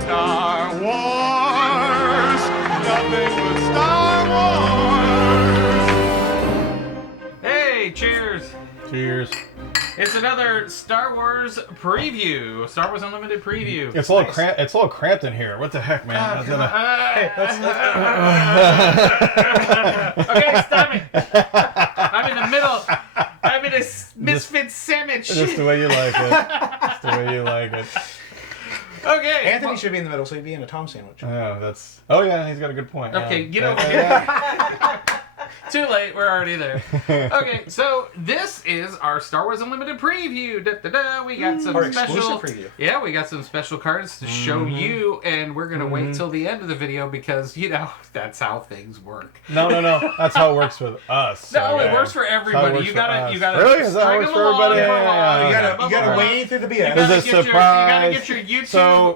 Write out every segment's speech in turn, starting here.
Star Wars! Nothing but Star Wars! Hey, cheers! Cheers. It's another Star Wars preview. Star Wars Unlimited preview. It's a little cramped. It's a little cramped in here. What the heck, man? Okay, stop it. I'm in the middle. I'm in a Misfit sandwich. Just the way you like it. Just the way you like it. Okay. Anthony should be in the middle, so he'd be in a Tom sandwich. Oh, that's. Oh yeah, he's got a good point. Okay, get over here. Too late, we're already there. Okay, so this is our Star Wars Unlimited preview. We got some Our special exclusive preview. Yeah, we got some special cards to show you, and we're gonna wait till the end of the video because that's how things work. No. That's how it works with us. No, okay. it works for everybody. You gotta Really? Is that how it works for everybody? You gotta wait through the BS. There's a surprise. You gotta get your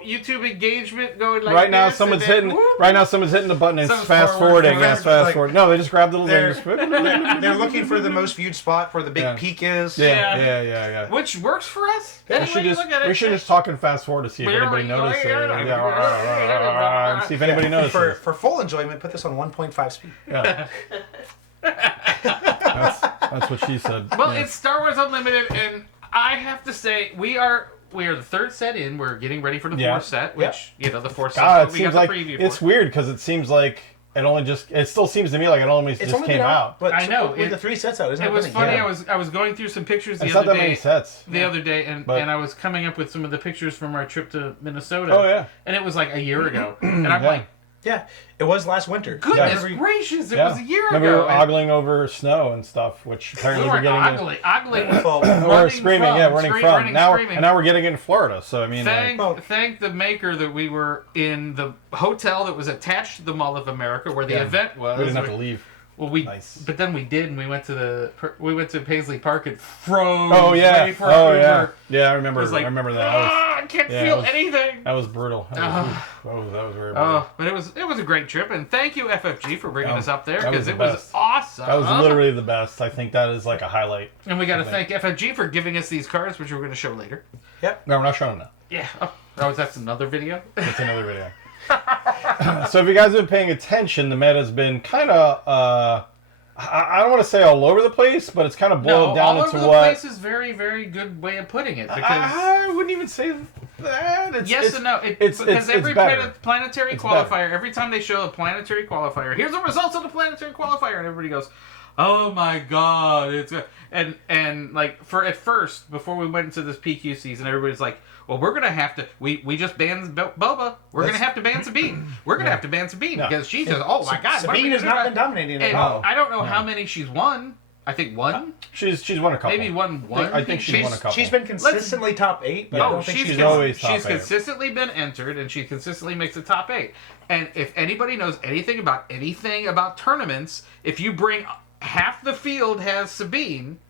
YouTube engagement going like right now, this, someone's and then, hitting. Right now, someone's hitting the button and it's Someone's fast forwarding. forward. Yes, fast forward. No, they just grabbed the little They're thing. looking for the most viewed spot where the big peak is. Yeah. which works for us. We should just talk and fast forward to see if anybody notices. See if anybody notices. For full enjoyment, put this on 1.5 speed. Yeah. That's what she said. Well, it's Star Wars Unlimited, and I have to say, we are the third set in. We're getting ready for the fourth set, which the fourth set. God, it we seems got like the preview it's for. Weird because it seems like it still seems to me like it only just came out. But I know with the 3 sets out, isn't it was been a funny. year? I was going through some pictures the It's other not that day. many sets. The other day, and I was coming up with some of the pictures from our trip to Minnesota. Oh yeah. And it was like a year ago, and I'm like, Yeah, it was last winter. goodness gracious, it was a year Remember ago. we were ogling over snow and stuff, which apparently We we're weren't getting. ogling. We're screaming, running from. Now we're getting it in Florida. So I mean, Thank the maker that we were in the hotel that was attached to the Mall of America where the event was. we didn't have to leave. Well, but then we did, and we went to Paisley Park and froze. Oh yeah. Ready for our Uber. Yeah, I remember. It was like, I remember that. I can't feel anything. That was brutal. That was very brutal. Oh, but it was a great trip, and thank you FFG for bringing us up there because it was awesome. That was literally the best. I think that is like a highlight. And we got to thank FFG for giving us these cards, which we're going to show later. Yep. No, we're not showing them now. Yeah. Oh, that's another video. That's another video. So if you guys have been paying attention, the meta's been kind of. I don't want to say all over the place, but it's kind of boiled down into what. All over the place is very, very good way of putting it. Because I wouldn't even say that. And no. Because every planetary qualifier, every time they show a planetary qualifier, here's the results of the planetary qualifier, and everybody goes, "Oh my God, it's good." And like at first, before we went into this PQ season, everybody's like, well, we're going to have to... We just banned Boba. We're going to have to ban Sabine. We're going to have to ban Sabine because she's just... Oh, my God. Sabine has not been dominating at all. I don't know how many she's won. I think one? She's won a couple. Maybe one. I think she's won a couple. She's been consistently top 8, but I don't think she's always top 8. She's consistently been entered, and she consistently makes the top 8. And if anybody knows anything about tournaments, if you bring... Half the field has Sabine...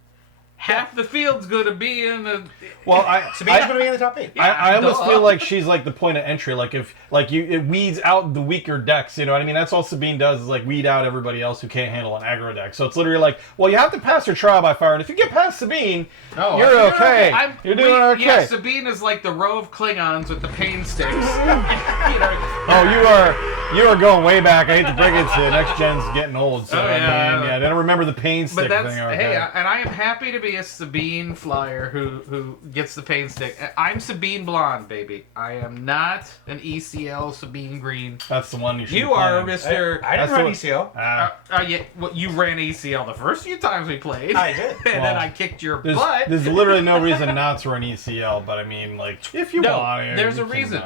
Half the field's going to be in the... Well, Sabine's going to be in the top 8. I almost feel like she's like the point of entry. Like if it weeds out the weaker decks. You know what I mean? That's all Sabine does is like weed out everybody else who can't handle an aggro deck. So it's literally like, well, you have to pass your trial by fire, and if you get past Sabine, you're okay. You're doing okay. Yeah, Sabine is like the row of Klingons with the pain sticks. You are going way back. I hate to break it to you. Next gen's getting old, so I don't remember the pain stick thing. Hey, and I am happy to be a Sabine flyer who gets the pain stick. I'm Sabine Blonde, baby. I am not an ECL Sabine Green. That's the one you should. You are, Mr. I didn't run ECL. Yeah, well, you ran ECL the first few times we played. I did. And then I kicked your butt. There's literally no reason not to run ECL, but I mean, like, if you want, there's a reason.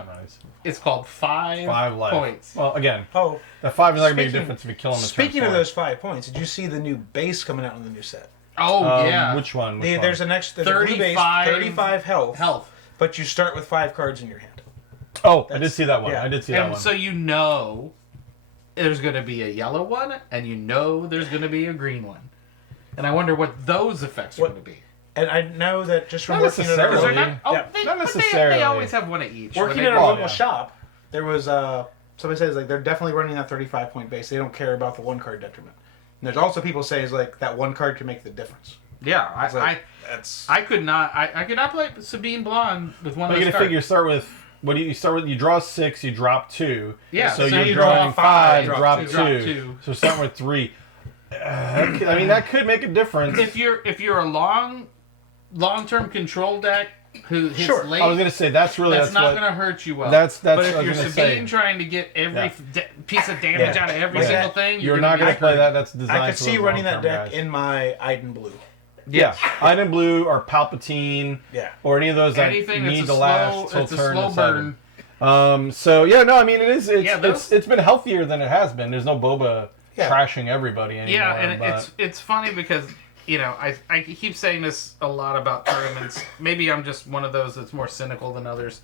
It's called 5 life points. Well, again, that 5 is not going to make a difference if you kill him. Speaking of those 5 points, did you see the new base coming out on the new set? Oh, yeah. Which one? There's a next 35 health. But you start with 5 cards in your hand. Oh, I did see that one. Yeah. I did see that one. And so there's going to be a yellow one, and there's going to be a green one. And I wonder what those effects are going to be. And I know that just from not working at necessarily. Not necessarily. They always have one at each. Working at a local shop, there was somebody says like they're definitely running that 35-point base. They don't care about the 1 card detriment. And there's also people say like that 1 card can make the difference. Yeah, I could not play Sabine Blonde with one of those cards. You got to figure start with what do you start with? You draw 6, you drop 2. Yeah. So so you're you draw drawing 5, 5, drop 2. drop 2. So starting with 3. I mean, that could make a difference. If you're a long-term control deck who hits Sure. late, I was gonna say that's not going to hurt you well. That's but what if I was you're gonna Sabine say. trying to get every piece of damage out of every Like single that, thing, You're not gonna play that. That's designed. I could for see those running that long-term deck guys. in my Iden Blue. Yeah, Iden Blue or Palpatine, or any of those that anything need that's to last till turn slow decided. burn. So yeah, no, I mean those- it's been healthier than it has been. There's no Boba trashing everybody anymore. Yeah, and but... it's funny because I keep saying this a lot about tournaments. Maybe I'm just one of those that's more cynical than others.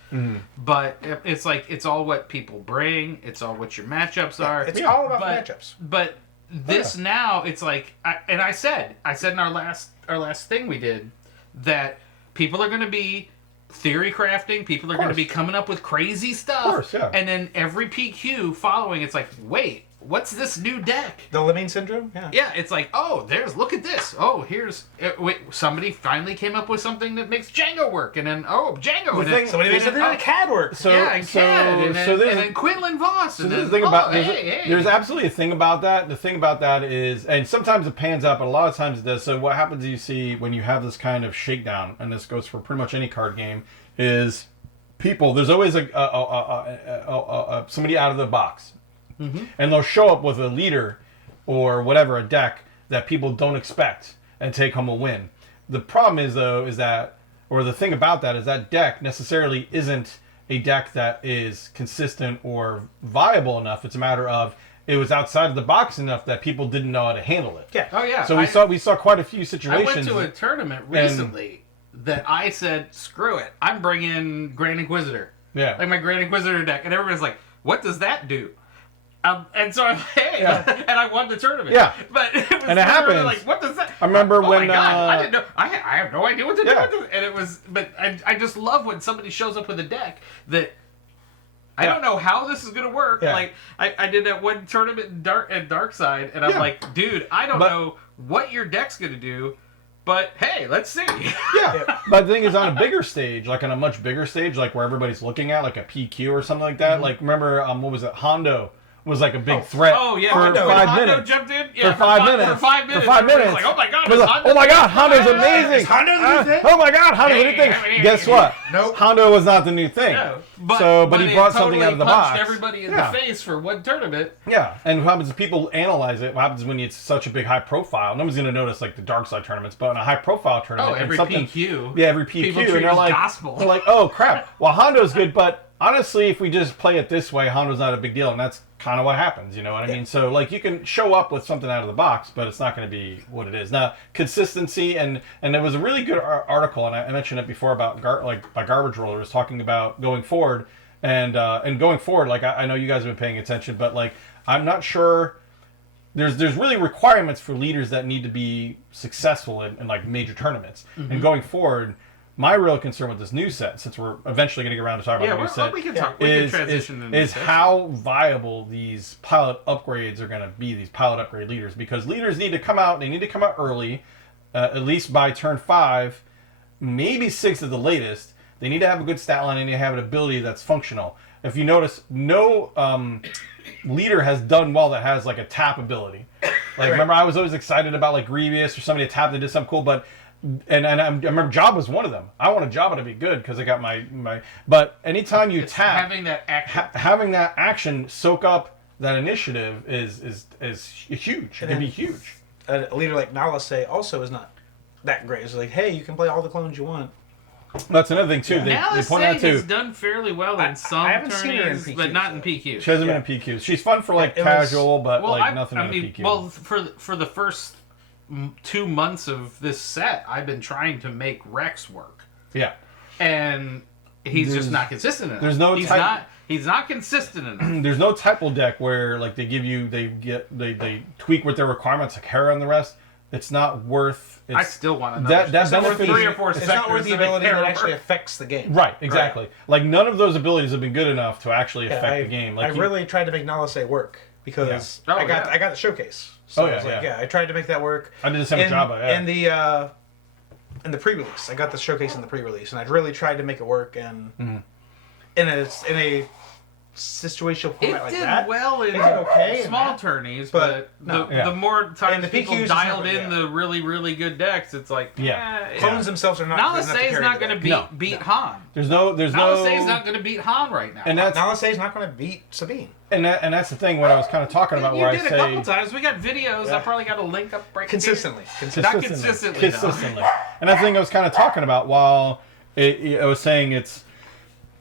But it's like it's all what people bring. It's all what your matchups are. It's all about matchups. But this now, it's like, I said in our last thing we did that people are going to be theory crafting. People are going to be coming up with crazy stuff. Of course, yeah. And then every PQ following, it's like, wait, what's this new deck? The Lemming Syndrome? Yeah. Yeah, it's like, oh, look at this. Oh, here's, wait, somebody finally came up with something that makes Django work. And then, Django. Somebody made something that CAD work. And then Quinlan Voss. So there's absolutely a thing about that. The thing about that is, and sometimes it pans out, but a lot of times it does. So what happens you see when you have this kind of shakedown, and this goes for pretty much any card game, is there's always somebody out of the box. And they'll show up with a leader or whatever, a deck that people don't expect and take home a win. The problem is, though, the thing about that is that deck necessarily isn't a deck that is consistent or viable enough. It's a matter of it was outside of the box enough that people didn't know how to handle it. Yeah. Oh, yeah. So we saw quite a few situations. I went to a tournament recently that I said, screw it. I'm bringing Grand Inquisitor. Yeah. Like my Grand Inquisitor deck. And everybody's like, what does that do? And so I'm like, hey, and I won the tournament. Yeah. But it was and it happens. like, what does that? I remember when. My God, I didn't know. I have no idea what to do with it. And it was, but I just love when somebody shows up with a deck that I don't know how this is going to work. Yeah. Like, I did that one tournament at Dark Side, and I'm like, dude, I don't know what your deck's going to do, but hey, let's see. But the thing is, on a bigger stage, like on a much bigger stage, like where everybody's looking at, like a PQ or something like that, like remember, what was it, Hondo was like a big threat for Hondo, 5 minutes. Hondo jumped in? Yeah, for 5 minutes. For 5 minutes. For 5 minutes. Like, oh my God, oh my God, Hondo's amazing. Hondo's the new thing? Oh my God, Hondo's the new thing. Guess what? Nope. Hondo was not the new thing. No, but he brought something out of the box. Everybody in the face for one tournament. Yeah, and what happens is people analyze it. What happens when it's such a big high profile? No one's going to notice like the dark side tournaments, but in a high profile tournament, every PQ. Yeah, every PQ, people and they're like, gospel. They're like, oh crap. Well, Hondo's good, but honestly, if we just play it this way, Hondo's not a big deal, and that's kind of what happens. You know what I mean? So like, you can show up with something out of the box, but it's not going to be what it is. Now, consistency, and there was a really good article, and I mentioned it before about by Garbage Rollers talking about going forward. And going forward, like I know you guys have been paying attention, but like I'm not sure. There's really requirements for leaders that need to be successful in like major tournaments. And going forward, my real concern with this new set, since we're eventually going to get around to talking about the new set, we can transition is how viable these pilot upgrades are going to be. These pilot upgrade leaders, because leaders need to come out. They need to come out early, at least by turn 5, maybe 6 at the latest. They need to have a good stat line, and they need to have an ability that's functional. If you notice, no leader has done well that has like a tap ability. Like remember, I was always excited about like Grievous or somebody tapped that did something cool, but I remember Job was one of them. I wanted Jabba to be good because I got my. But anytime you tap, having that action soak up that initiative is huge. It can be huge. A leader like Nalase also is not that great. It's like, hey, you can play all the clones you want. That's another thing too. Yeah. They point out too. Has done fairly well in some tourneys, but not in PQ. She hasn't been in PQ. She's fun for like casual, but like nothing in PQ. Well, for the first 2 months of this set, I've been trying to make Rex work. Yeah, and he's just not consistent enough. There's no. He's not consistent enough. There's no typal deck where like they tweak with their requirements like Hera and the rest. It's not worth. I still want another. That benefit 3 or 4 It's not worth the ability that actually affects the game. Right, exactly. Right. Like none of those abilities have been good enough to actually affect the game. Like I really tried to make Nalase work because I got the showcase. So I tried to make that work. I did the same with Jabba. In the pre-release, I got the showcase in the pre-release, and I really tried to make it work. And in a situational format like that. It did well in okay small tourneys, but the more times the people PQs dialed in the really, really good decks, it's like, clones themselves are not. Nalase is not going to beat Han. Nalase is not going to beat Han right now. And Nalase is not going to beat Sabine. And that's the thing. What I was kind of talking about, where I say, you did a couple times. We got videos. I probably got a link up right consistently. Not consistently. And that's the thing I was kind of talking about. While I was saying it's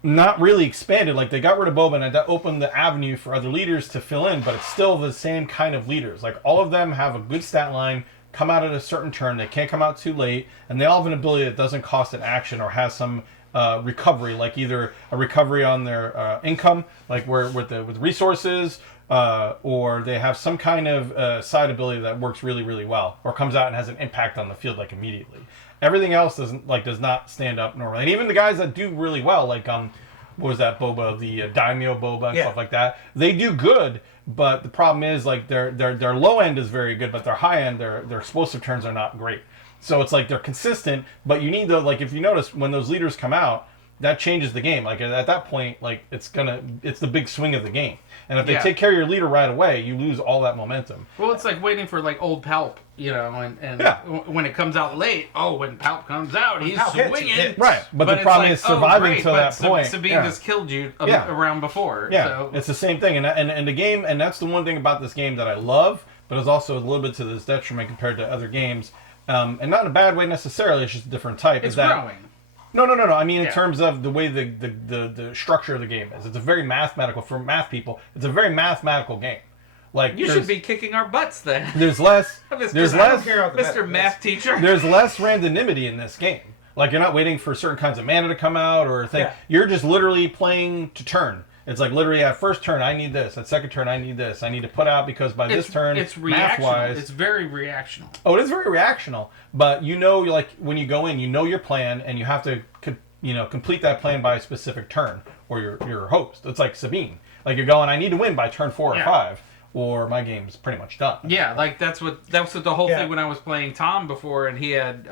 not really expanded. Like, they got rid of Boba and that opened the avenue for other leaders to fill in, but it's still the same kind of leaders. Like, all of them have a good stat line, come out at a certain turn, they can't come out too late, and they all have an ability that doesn't cost an action or has some recovery, like either a recovery on their income, like with resources, or they have some kind of side ability that works really, really well, or comes out and has an impact on the field like immediately. Everything else does not stand up normally. And even the guys that do really well, like what was that Boba, the Daimyo Boba and stuff like that, they do good. But the problem is, like, their low end is very good, but their high end, their explosive turns are not great. So it's like they're consistent, but you need to, like, if you notice when those leaders come out, that changes the game. Like, at that point, like, it's the big swing of the game. And if they take care of your leader right away, you lose all that momentum. Well, it's like waiting for, like, old Palp, and when it comes out late, when Palp comes out, he's swinging. Right, but the problem is surviving to that point. Sabine just killed you around before. Yeah, so. It's the same thing. And the game, and that's the one thing about this game that I love, but it's also a little bit to this detriment compared to other games. And not in a bad way necessarily, it's just a different type. It's growing. No. I mean, in terms of the way the structure of the game is. It's a very mathematical, for math people, it's a very mathematical game. Like, you should be kicking our butts then. There's less. Mr. Math teacher. There's less randomity in this game. Like, you're not waiting for certain kinds of mana to come out or a thing. Yeah. You're just literally playing to turn. It's like, literally, at first turn, I need this. At second turn, I need this. I need to put out because by this turn, it's math-wise... It's very reactional. Oh, it is very reactional. But like, when you go in, you know your plan, and you have to, complete that plan by a specific turn, or your host. It's like Sabine. Like, you're going, I need to win by turn 4 or 5, or my game's pretty much done. Yeah, like, that's what the whole thing when I was playing Tom before, and he had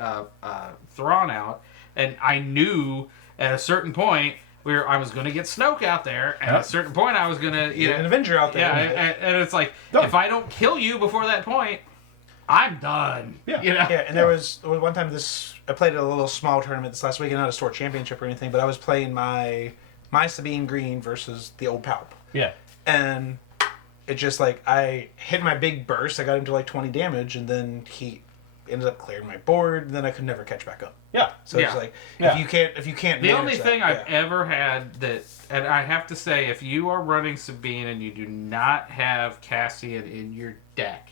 Thrawn out, and I knew at a certain point... where I was going to get Snoke out there, and at a certain point I was going to... an Avenger out there. Yeah, and it's like, if I don't kill you before that point, I'm done. Yeah. Yeah, and there was one time I played at a little small tournament this last week, not a store championship or anything, but I was playing my Sabine Green versus the old Palp. Yeah. And it just, like, I hit my big burst, I got him to, like, 20 damage, and then he ended up clearing my board, and then I could never catch back up. Yeah. So it's like, if you can't the only thing I've ever had that, and I have to say, if you are running Sabine and you do not have Cassian in your deck,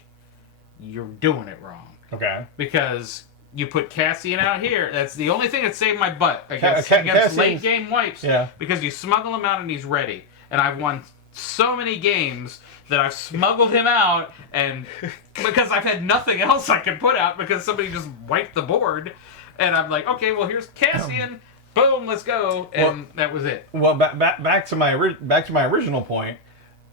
you're doing it wrong. Okay. Because you put Cassian out here, that's the only thing that saved my butt against late game wipes. Yeah. Because you smuggle him out and he's ready. And I've won so many games that I've smuggled him out, and because I've had nothing else I could put out because somebody just wiped the board, and I'm like, okay, well, here's Cassian, boom, let's go, and that was it. Well, back to my original point.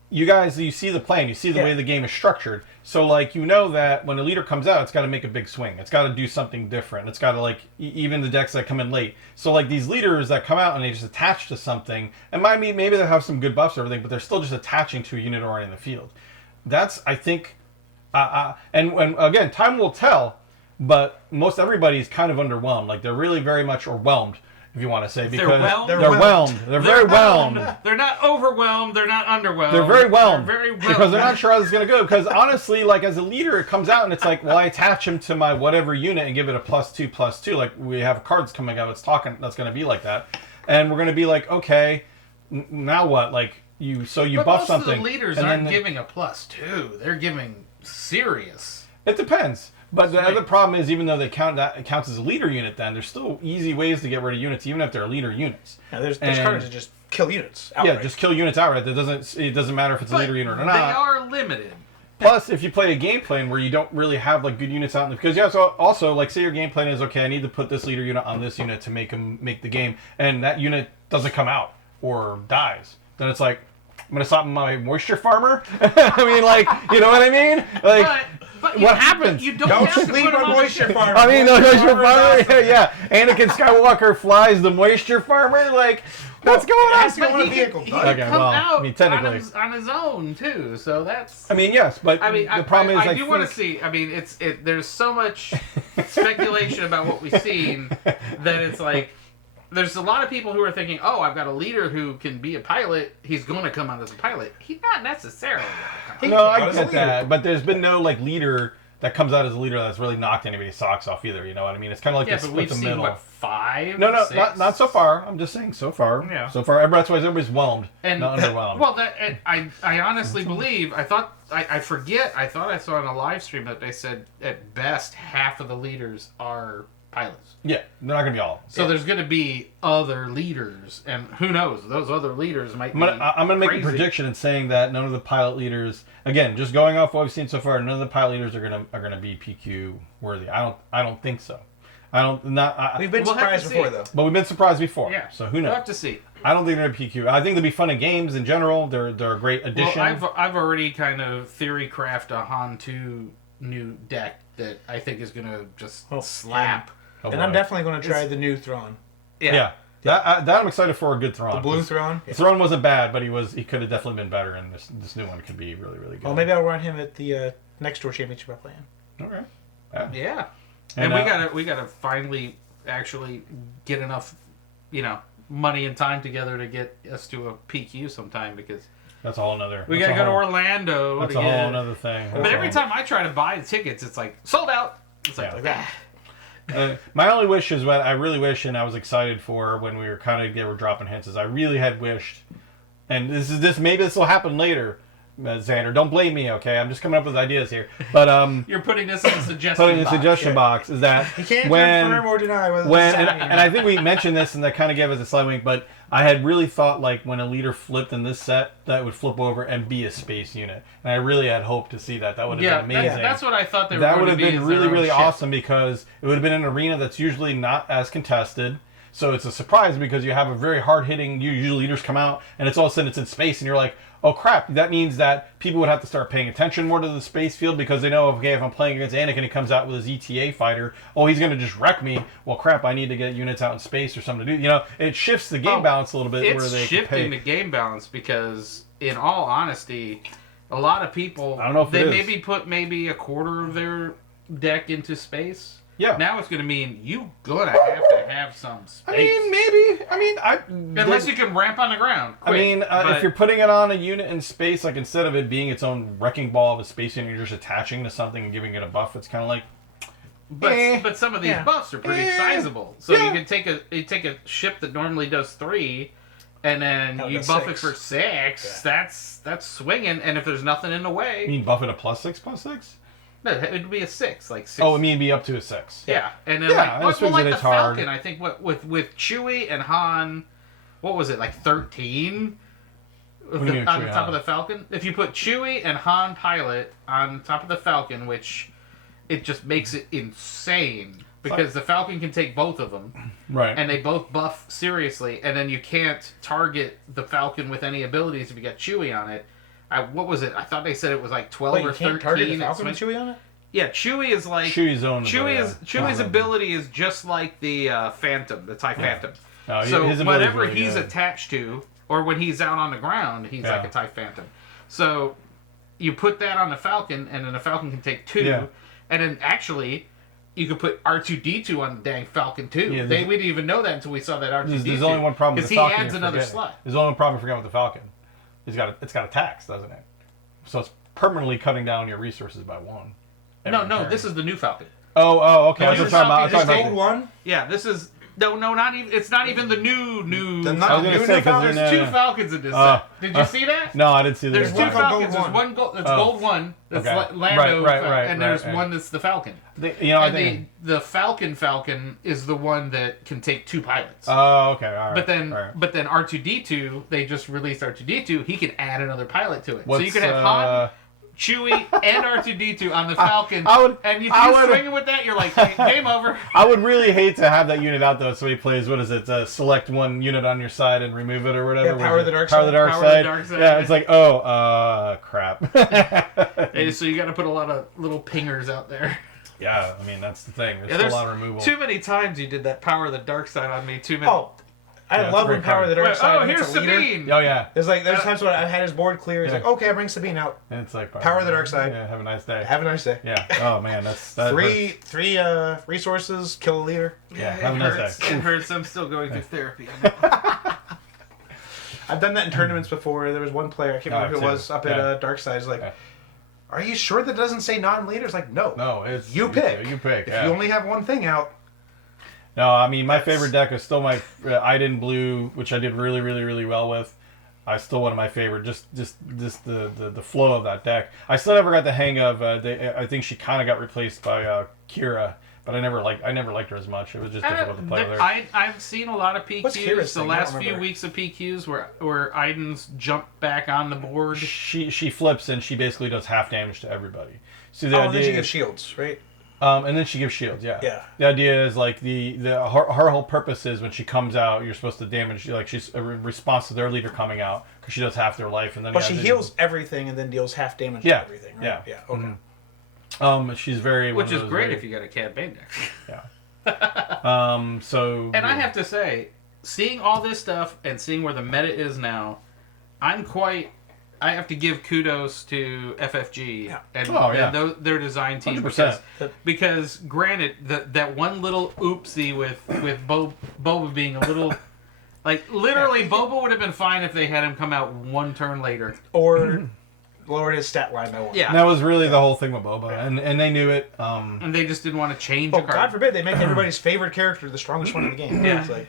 You guys, you see the plan, you see the way the game is structured. So, like, you know that when a leader comes out, it's got to make a big swing. It's got to do something different. It's got to, like, even the decks that come in late. So, like, these leaders that come out and they just attach to something, and maybe they have some good buffs or everything, but they're still just attaching to a unit already in the field. That's, I think, and again, time will tell, but most everybody's kind of underwhelmed. Like, they're really very much overwhelmed, if you want to say, because they're whelmed. They're very whelmed. They're not overwhelmed. They're not underwhelmed. They're very whelmed. They're very whelmed. Because they're not sure how this is going to go. Because honestly, like, as a leader, it comes out and it's like, well, I attach him to my whatever unit and give it a +2/+2. Like, we have cards coming out that's going to be like that. And we're going to be like, okay, now what? Like, you buff something. But most of the leaders aren't giving a +2. They're giving serious. It depends. But the other problem is, even though it counts as a leader unit, then there's still easy ways to get rid of units, even if they're leader units. Yeah, there's cards that just kill units outright. Yeah, just kill units outright. It doesn't matter if it's a leader unit or not. They are limited. Plus, if you play a game plan where you don't really have, like, good units out, because you also, like, say your game plan is, okay, I need to put this leader unit on this unit to make the game, and that unit doesn't come out or dies, then it's like, going to stop my moisture farmer? I mean, like, you know what I mean? Like, but what happens? You don't have to sleep put him on on moisture the farmer. I mean, the moisture farmer, Awesome. yeah. Anakin Skywalker flies the moisture farmer. Like, what's going on? has to go on a vehicle. He Okay, can come well, out I mean, technically. on his own too. So that's. I mean, yes, but the problem is, I do want to see. I mean, there's so much speculation about what we've seen that it's like. There's a lot of people who are thinking, oh, I've got a leader who can be a pilot. He's going to come out as a pilot. He's not necessarily going to come out. No, I get that, but there's been no like leader that comes out as a leader that's really knocked anybody's socks off either. You know what I mean? It's kind of like Yeah, they but split we've the seen middle. what, 5? No, six? not so far. I'm just saying so far. Yeah. So far, that's why everybody's whelmed, And not underwhelmed. well, I honestly believe. I thought I forget. I thought I saw on a live stream that they said at best half of the leaders are pilots. Yeah, they're not gonna be all. So there's going to be other leaders, and who knows? Those other leaders might. I'm gonna make a prediction in saying that none of the pilot leaders, again, just going off what we've seen so far, none of the pilot leaders are gonna be PQ worthy. I don't think so. We've been surprised before though. But we've been surprised before. Yeah. So who knows? We'll have to see. I don't think they're gonna be PQ. I think they'll be fun in games in general. They're a great addition. Well, I've already kind of theory craft a Han 2 new deck that I think is going to just slap. Oh, and I'm definitely going to try the new Thrawn. Yeah. That I'm excited for a good Thrawn. The blue Thrawn? Yeah. Thrawn wasn't bad, but he could have definitely been better, and this new one could be really, really good. Well, maybe I'll run him at the next Tour Championship I play in. Okay. Yeah. And we gotta finally actually get enough, money and time together to get us to a PQ sometime, because that's a whole another. we gotta go to Orlando. That's a whole another thing. But every time I try to buy the tickets, it's like sold out. It's like that. My only wish is what I really wish, and I was excited for when we were they were dropping hints, is I really had wished, and maybe this will happen later, Xander. Don't blame me, okay? I'm just coming up with ideas here. But you're putting this in the suggestion box. Is that you can't confirm or deny whether and I think we mentioned this, and that kind of gave us a slight wink, but I had really thought like when a leader flipped in this set, that would flip over and be a space unit, and I really had hoped to see that. That would have been amazing. That's what I thought they were that going to be. That would have been really, really awesome, because it would have been an arena that's usually not as contested. So it's a surprise because you have a very hard-hitting, usually leaders come out, and it's all of a sudden it's in space, and you're like, oh crap, that means that people would have to start paying attention more to the space field, because they know, okay, if I'm playing against Anakin, he comes out with his ETA fighter, oh, he's going to just wreck me. Well, crap, I need to get units out in space or something to do. It shifts the game balance a little bit. It's shifting the game balance because, in all honesty, a lot of people, I don't know if they maybe put a quarter of their deck into space. Yeah. Now it's going to mean you gonna have to have some space. I mean, maybe. I mean, unless you can ramp on the ground. Quick. I mean, if you're putting it on a unit in space, like instead of it being its own wrecking ball of a space unit, you're just attaching to something and giving it a buff. It's kind of like. But some of these buffs are pretty sizable. So you can take a ship that normally does 3, and then you buff 6. It for 6. Yeah. That's swinging. And if there's nothing in the way, you mean buff it a +6/+6? No, it would be a 6, like 6. Oh, I mean, be up to a 6. Yeah, and then like the Falcon, I think with Chewie and Han, what was it, like 13 on the top of the Falcon? If you put Chewie and Han pilot on top of the Falcon, which it just makes it insane, because the Falcon can take both of them, right? And they both buff seriously, and then you can't target the Falcon with any abilities if you got Chewie on it. What was it? I thought they said it was like 12 or 13. Target the Falcon with Chewie on it? Yeah, Chewie is like Chewie's ability is just like the Phantom, the TIE Phantom. No, so whatever he's attached to, or when he's out on the ground, he's like a TIE Phantom. So you put that on the Falcon, and then the Falcon can take 2, and then actually you could put R2-D2 on the dang Falcon too. Yeah, we didn't even know that until we saw that R2-D2. There's only one problem with the Falcon. Because he adds another slot. There's only one problem I forgot with the Falcon. It's got a tax, doesn't it? So it's permanently cutting down your resources by 1. No, this is the new Falcon. Oh, okay. I was talking about the old one. Yeah, this is not even. It's not even the new. There's 2 Falcons in this set. Did you see that? No, I didn't see that. There's 2 Falcons. There's one gold. That's gold one. That's Lando. Right. And there's one that's the Falcon. The Falcon is the one that can take 2 pilots. Oh, okay. All right. But then R2-D2, they just released R2-D2. He can add another pilot to it. So you can have Han. Chewie, and R2-D2 on the Falcon. And if you're swinging with that, you're like, game over. I would really hate to have that unit out though. So he plays, what is it? Select one unit on your side and remove it or whatever. Yeah, power the dark side. Power the dark side. Yeah, it's like, crap. So you got to put a lot of little pingers out there. Yeah, I mean that's the thing. There's a lot of removal. Too many times you did that power the dark side on me. Too many. Oh, I love when power the dark side. Oh, here's Sabine. Oh yeah. There's times when I've had his board clear. He's like, okay, I bring Sabine out. And it's like power the dark side. Yeah, have a nice day. Have a nice day. Yeah. Oh man, that's three resources, kill a leader. Yeah, have a nice day. It hurts. I'm still going through therapy. I've done that in tournaments before. There was one player, I can't remember who it was, up at Dark Side. He's like, are you sure that doesn't say non-leader? It's like, no. No, it's... You pick. You pick, If you only have one thing out... No, I mean, my favorite deck is still my Iden Blue, which I did really, really, really well with. I still one of my favorite. Just the flow of that deck. I still never got the hang of... I think she kind of got replaced by Kira. But I never liked her as much. It was just difficult to play with her. I've seen a lot of PQs the last few weeks of PQs where Iden's jump back on the board. She flips and she basically does half damage to everybody. So and then she gives shields, right? And then she gives shields, yeah. Yeah. The idea is like her whole purpose is when she comes out, you're supposed to damage she's a response to their leader coming out because she does half their life and then. But she heals everything and then deals half damage to everything, right? Yeah. Okay. Mm-hmm. She's very... Which is great if you got a Cad Bane deck. Yeah. So... And I have to say, seeing all this stuff and seeing where the meta is now, I have to give kudos to FFG and their design team. 100%. Because granted, that one little oopsie with Boba being a little... Like, literally, Boba would have been fine if they had him come out one turn later. Or... lowered his stat line by one. Yeah. And that was really the whole thing with Boba. And they knew it. And they just didn't want to change a card. God forbid they make everybody's favorite character the strongest one in the game. Yeah. It's like,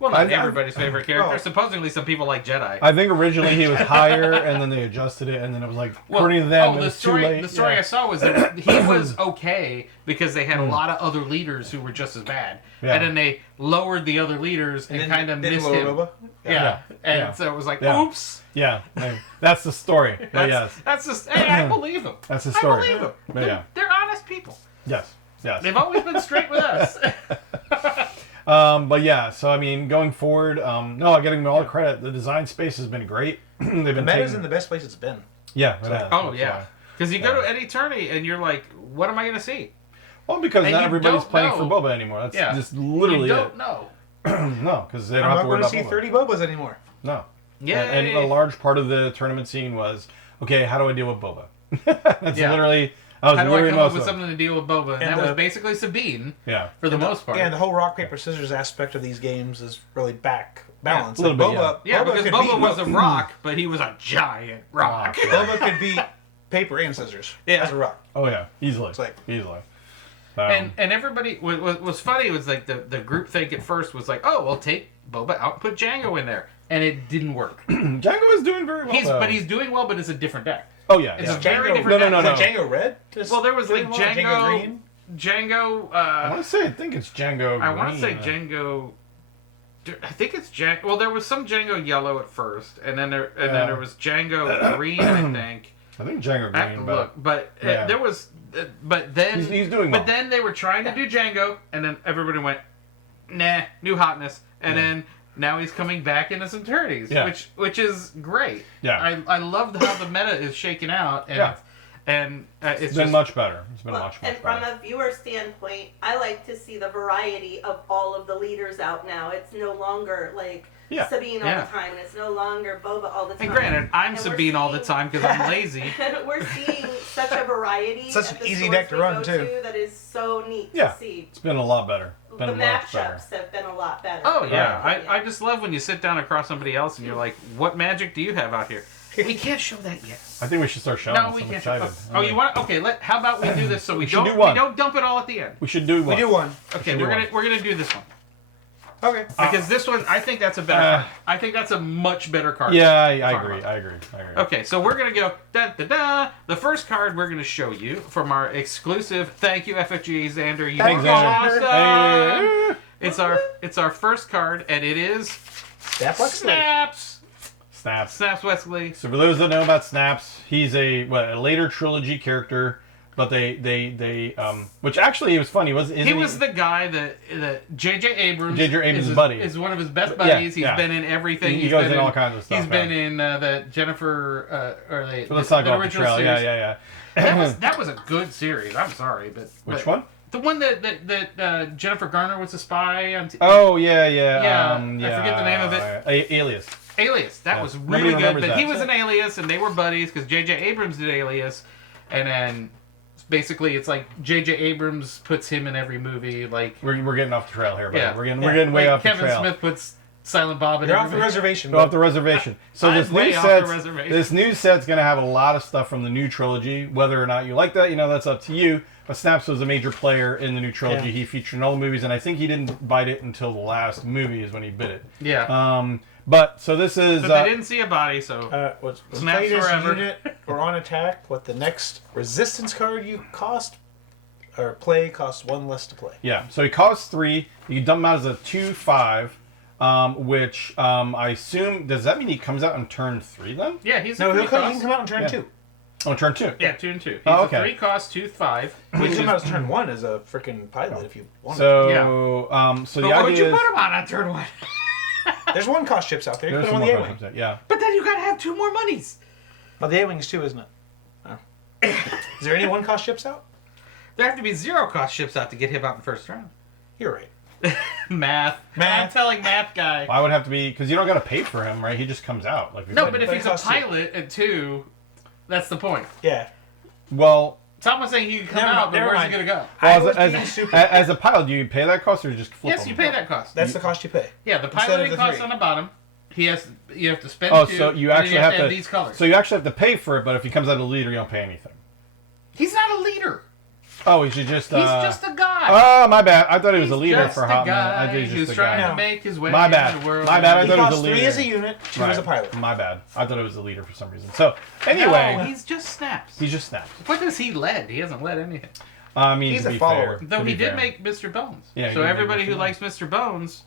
well, not everybody's favorite character. Supposedly some people like Jedi. I think originally he was higher, and then they adjusted it, and then it was like, according to them, it was too late. The story I saw was that he was okay because they had a lot of other leaders who were just as bad. Yeah. And then they lowered the other leaders and kind of missed him. Boba? Yeah. And so it was like, oops. Yeah, that's the story. That's just. Hey, I believe them. That's the story. I believe them. They're honest people. Yes. They've always been straight with us. But yeah, so I mean, going forward, getting them all the credit. The design space has been great. The meta's in the best place it's been. Yeah. Because you go to any tourney and you're like, what am I going to see? Well, because not everybody's playing for Boba anymore. That's just literally it. You don't know. No, because they don't have to worry about Boba. I'm not going to see 30 Bobas anymore. No. Yeah. And a large part of the tournament scene was, okay, how do I deal with Boba? That's literally... How do I come up with something to deal with Boba? And that was basically Sabine. Yeah. For the most part. Yeah, and the whole rock, paper, scissors aspect of these games is really balanced. Yeah, Boba because Boba was a rock, but he was a giant rock. Boba could beat paper and scissors as a rock. Oh, yeah. Easily. It's like... Easily. And everybody... What was funny was like the group think at first was like, oh, we'll take Boba out and put Django in there. And it didn't work. Django is doing very well, But he's doing well, but it's a different deck. Oh, yeah. It's a very different deck. No. Is it Django Red? Well, there was like Django Green? Django... I think it's Django Green. I want to say Django... I think it's Django... Well, there was some Django Yellow at first, and then there was Django Green, I think. I think Django Green. I have to look, but there was... But then... He's doing well. But then they were trying to do Django, and then everybody went, nah, new hotness. And then... Now he's coming back into some tourneys, which is great. Yeah, I loved how the meta is shaking out, and it's been much better. It's been much better. And from a viewer standpoint, I like to see the variety of all of the leaders out now. It's no longer like Sabine all the time, and it's no longer Boba all the time. And granted, I'm Sabine all the time because I'm lazy. We're seeing such a variety. Such an easy deck to run too. That is so neat to see. It's been a lot better. The matchups have been a lot better. Oh yeah, I just love when you sit down across somebody else and you're like, "What magic do you have out here?" We can't show that yet. I think we should start showing. No, we can't. You want? Okay, how about we do this so we don't dump it all at the end. We should do one. We do one. Okay, we're gonna do this one. Okay. Because this one, I think that's a better. I think that's a much better card. Yeah, I agree. Okay, so we're gonna go da. The first card we're gonna show you from our exclusive. Thank you, FFG Xander. You Thanks, awesome. It's our first card, and it is Snaps. Snaps. Snaps Wexley. So for those that know about Snaps, he's a later trilogy character. But they which actually it was funny. He was the guy that J.J. Abrams. J.J. Abrams' buddy is one of his best buddies. Yeah, He's been in everything. He goes in all kinds of stuff. He's been in the Jennifer let's talk about the trail. Series. Yeah. that was a good series. I'm sorry, but which one? The one that Jennifer Garner was a spy on. Yeah. I forget the name of it. Alias. Alias. That was really good. But he was an Alias, and they were buddies because J.J. Abrams did Alias, and then. Basically, it's like J.J. Abrams puts him in every movie. Like we're getting off the trail here, but we're getting way off the trail. Kevin Smith puts Silent Bob in. You're off the reservation. Go off the reservation. So this new set's going to have a lot of stuff from the new trilogy. Whether or not you like that, that's up to you. But Snaps was a major player in the new trilogy. Yeah. He featured in all the movies, and I think he didn't bite it until the last movie is when he bit it. Yeah. But so this is. But they didn't see a body, so. Snaps forever. Unit or on attack. What the next resistance card you costs 1 less to play. Yeah. So he costs 3. You can dump him out as a 2/5, which I assume does that mean he comes out on turn 3 then? Yeah, he can come out on turn 2. On turn 2. Yeah, turn 2. He's a 3 cost 2/5. He can come out as turn 1 as a freaking pilot if you want. So so the idea would you put him on turn 1? There's 1 cost ships out there. You There's put them on the A-Wing. Yeah. But then you gotta have 2 more monies. Oh, the A-Wing's 2, isn't it? Oh. Is there any 1 cost ships out? There have to be 0 cost ships out to get him out in the first round. You're right. Math. I'm telling math guy. Why would it have to be? Because you don't gotta pay for him, right? He just comes out. No, but if he's a pilot at 2, that's the point. Yeah. Well. Tom was saying he can come out, but where's he going to go? Well, as a pilot, do you pay that cost or just flip Yes, you pay that cost. That's the cost you pay. Yeah, the piloting cost on the bottom. You have to spend 2. So you actually have to these colors. So you actually have to pay for it, but if he comes out a leader, you don't pay anything. He's not a leader. Oh, he's just. He's just a guy. Oh, my bad. I thought he was a leader for a hot minute. I think he's just trying to make his way in the world. My bad. I thought he was a leader. 3 as a unit, 2 as a pilot. My bad. I thought it was a leader for some reason. So anyway, no, he's just Snaps. He's just Snaps. What does he lead? He hasn't led anything. I mean, he's to a be follower. fair, though he did make Mr. Bones. Yeah. So everybody who likes Mr. Bones.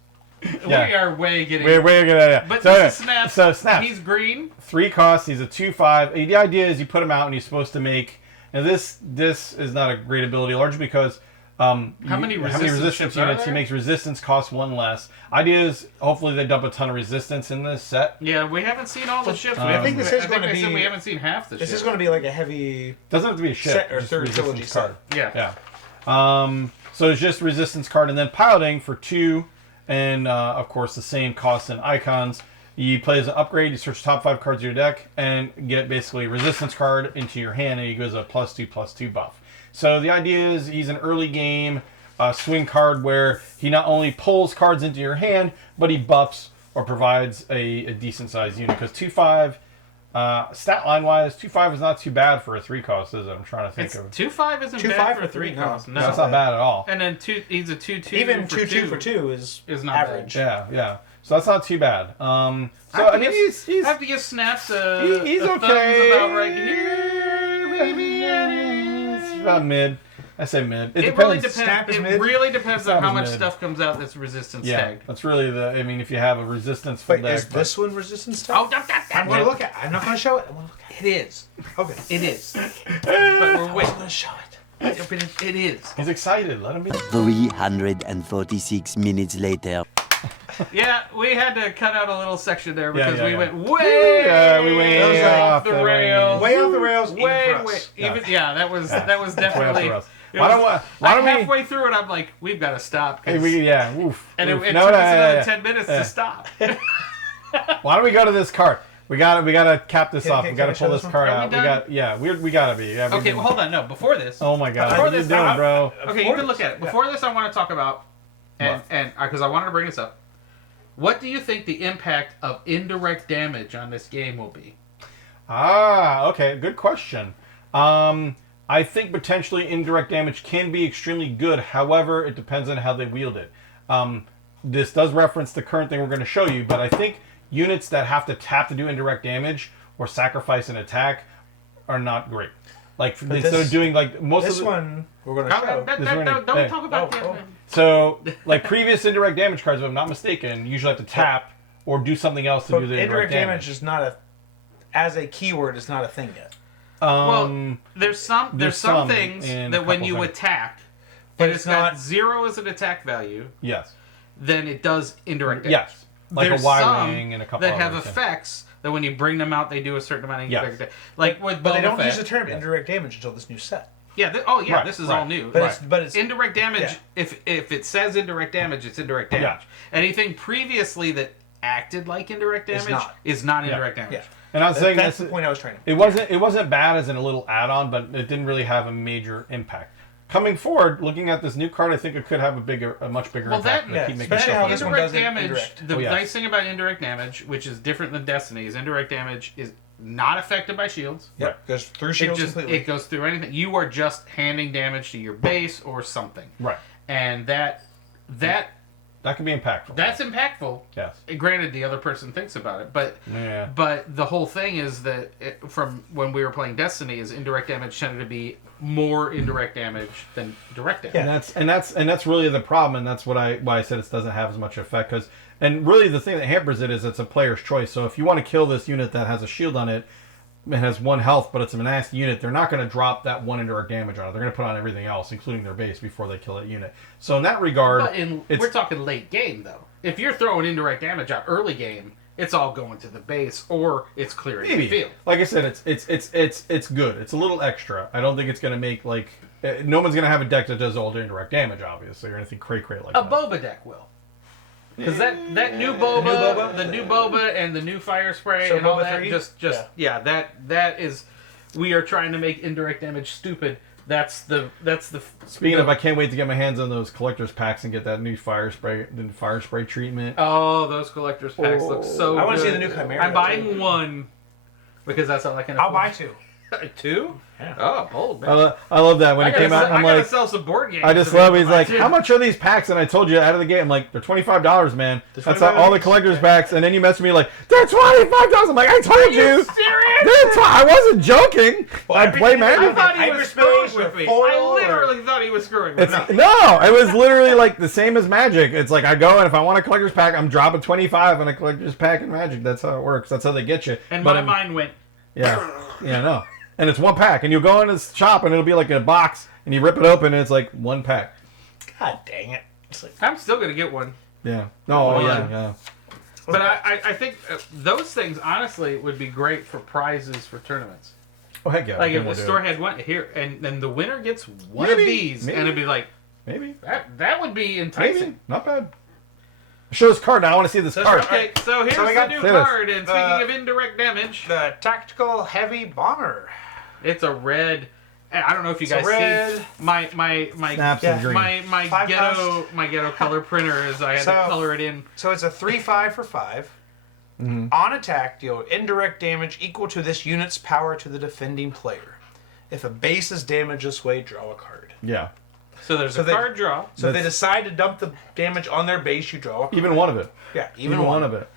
We are way getting. We're getting. But this is Snaps. So Snaps. He's green. 3 costs. He's a 2/5. The idea is you put him out and he's supposed to make. And this is not a great ability, largely because how many resistance units he makes. Resistance costs 1 less. Idea is hopefully they dump a ton of resistance in this set. Yeah, we haven't seen all the ships. I think this is going to be. We haven't seen half the ships. This is going to be like a heavy. Doesn't have to be a ship. Set or third trilogy card. Yeah. So it's just resistance card and then piloting for 2, and of course the same costs and icons. You play as an upgrade, you search top 5 cards of your deck, and get basically a resistance card into your hand, and he goes a +2/+2 buff. So the idea is he's an early game swing card where he not only pulls cards into your hand, but he buffs or provides a decent sized unit. Because 2/5, stat line wise, 2/5 is not too bad for a 3 cost, is it? I'm trying to think of 2/5 isn't bad for a 3 cost. No, it's not bad at all. And then he's a 2/2. Even 2/2 for 2 is not average. Bad. Yeah. So that's not too bad. I have to give Snaps he's a okay. thumbs about right here. Maybe it's about mid. I say mid. It really depends. Really depends on how much stuff comes out that's resistance tagged. That's really the. I mean, if you have a resistance full deck. Is this one resistance tagged? Oh, I'm going to look at it. I'm not going to show it. I want to look at it. It is. Okay. It is. But we're waiting. I'm going to show it. It is. He's excited. Let him be. 346 minutes later. Yeah, we had to cut out a little section there because we went way off the rails. Way off the rails. Way. That was definitely. Why don't we halfway through it, I'm like, we've got to stop. Oof. And it took us another 10 minutes to stop. Why don't we go to this card? We gotta cap this off. We gotta pull this card out. We gotta be. Yeah, okay, well, hold on. No, before this. Oh my God, what are you doing, bro? Okay, you can look at it. Before this, I want to talk about, and because I wanted to bring this up. What do you think the impact of indirect damage on this game will be? Okay, good question. I think potentially indirect damage can be extremely good. However, it depends on how they wield it. This does reference the current thing we're going to show you, but I think units that have to tap to do indirect damage or sacrifice an attack are not great. Like instead of doing like most of this one we're going to show. Don't talk about that. So like previous indirect damage cards, if I'm not mistaken, usually have to tap or do something else to do the indirect damage. Is not a, as a keyword, is not a thing yet. Well, there's some things that when you attack, but it's got 0 as an attack value. Yes. Then it does indirect damage. Yes. Like there's a Y-wing and a couple that have others, effects that when you bring them out, they do a certain amount of indirect damage. Like with but they don't Fett, use the term indirect damage until this new set. Yeah. This is all new. But it's indirect damage. Yeah. If it says indirect damage, it's indirect damage. Yeah. Anything previously that acted like indirect damage is not indirect damage. Yeah. And I was saying that's the point I was trying to make. It wasn't bad as in a little add-on, but it didn't really have a major impact. Coming forward, looking at this new card, I think it could have a much bigger impact. Especially how this one does damage. The nice thing about indirect damage, which is different than Destiny, is indirect damage is not affected by shields. Yeah, it goes through shields completely. It goes through anything. You are just handing damage to your base or something. Right. And that can be impactful. That's impactful. Yes. Granted, the other person thinks about it, but the whole thing is that from when we were playing Destiny, is indirect damage tended to be more indirect damage than direct damage. Yeah. And that's really the problem, and that's why I said it doesn't have as much effect. And really the thing that hampers it is it's a player's choice. So if you want to kill this unit that has a shield on it, it has 1 health, but it's a nasty unit, they're not going to drop that 1 indirect damage on it. They're going to put on everything else, including their base, before they kill that unit. So in that regard, we're talking late game though. If you're throwing indirect damage out early game, it's all going to the base or it's clearing the field. Like I said, it's good. It's a little extra. I don't think it's going to make no one's going to have a deck that does all the indirect damage, obviously, or anything cray like that. A Boba deck will. Because that new Boba, the new Boba, and the new Fire Spray, and all that, that is, we are trying to make indirect damage stupid. That's the. Speaking of, I can't wait to get my hands on those collector's packs and get that new fire spray treatment. Oh, those collector's packs look so good. I want to see the new Chimera. I'm buying 1 because that's all I can afford. I'll buy 2. 2? Yeah. Oh, bold, man. I love that when it came out. I'm I gotta sell some board games. I just love. He's like, how much are these packs? And I told you out of the gate, I'm like, they're $25, man. That's all the collector's packs. And then you messaged me like, they're $25. I'm like, I told you. Are you serious? I wasn't joking. Well, I play Magic. I thought he was screwing with me. I literally thought he was screwing with me. No, it was literally like the same as Magic. It's like I go and if I want a collector's pack, I'm dropping 25 on a collector's pack in Magic. That's how it works. That's how they get you. And my mind went. Yeah, no. And it's 1 pack, and you'll go in this shop, and it'll be like a box, and you rip it open, and it's like 1 pack. God dang it! I'm still gonna get 1. Yeah. Oh yeah. But I think those things honestly would be great for prizes for tournaments. Oh heck yeah! Like if the store had one here, and then the winner gets one of these, and it'd be like that would be enticing. Maybe. Not bad. Show this card now. I want to see this card. Okay, so here's the new card, and speaking of indirect damage, the Tactical Heavy Bomber. It's a red. I don't know if you guys see my ghetto color printer is I had to color it in. So it's a 3/5 for 5. Mm-hmm. On attack, deal indirect damage equal to this unit's power to the defending player. If a base is damaged this way, draw a card. Yeah. So there's a card draw. So if they decide to dump the damage on their base, you draw a card. Even one of it. Yeah, even one of it.